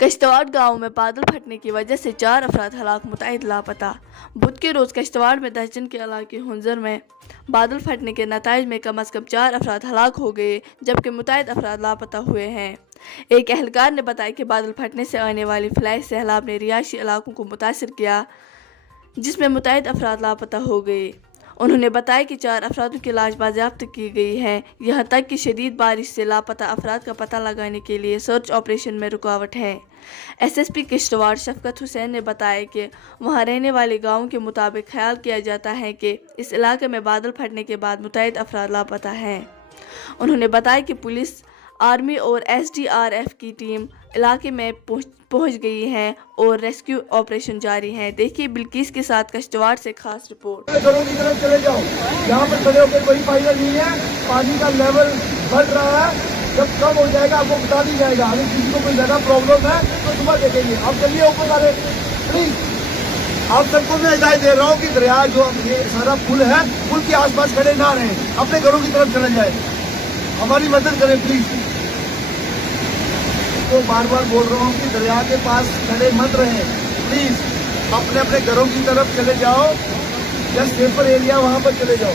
कश्तवाड़ गांव में बादल फटने की वजह से 4 अफराद हलाक, मुतअद्दिद लापता। बुध के रोज कश्तवाड़ में दर्जन के इलाके हुंजर में बादल फटने के नताइज में कम अज कम 4 अफराद हलाक हो गए, जबकि मुतअद्दिद अफराद लापता हुए हैं। एक एहलकार ने बताया कि बादल फटने से आने वाली फ्लैश सैलाब ने रिहायशी इलाकों को मुतासर किया, जिसमें मुतअद्दिद अफराद लापता हो गए। उन्होंने बताया कि 4 अफराद की लाश बाज़ेयाफ्त की गई है। यहाँ तक कि शदीद बारिश से लापता अफराद का पता लगाने के लिए सर्च ऑपरेशन में रुकावट है। SSP किश्तवाड़ शफकत हुसैन ने बताया कि वहाँ रहने वाले गाँव के मुताबिक ख्याल किया जाता है कि इस इलाके में बादल फटने के बाद मुतअद्दिद अफराद लापता हैं। उन्होंने बताया कि पुलिस, आर्मी और SDRF की टीम इलाके में पहुंच गई है और रेस्क्यू ऑपरेशन जारी है। देखिए बिल्किस के साथ कश्तवाड़ से खास रिपोर्ट। घरों की तरफ चले जाओ, यहाँ पर खड़े होकर कोई फायदा नहीं है। पानी का लेवल बढ़ रहा है, जब कम हो जाएगा आपको बता दी जाएगा। अगर किसी को कोई ज्यादा प्रॉब्लम है तो सुबह देखेंगे। आप चलिए ऊपर वाले प्लीज। आप सबको मैं हिदायत दे रहा हूँ कि दरिया जो ये सारा पुल है, पुल के आसपास खड़े ना रहें, अपने घरों की तरफ चले जाए, हमारी मदद करें प्लीज। तो बार बार बोल रहा हूँ कि दरिया के पास खड़े मत रहें प्लीज, अपने अपने घरों की तरफ चले जाओ या सेफर एरिया वहाँ पर चले जाओ।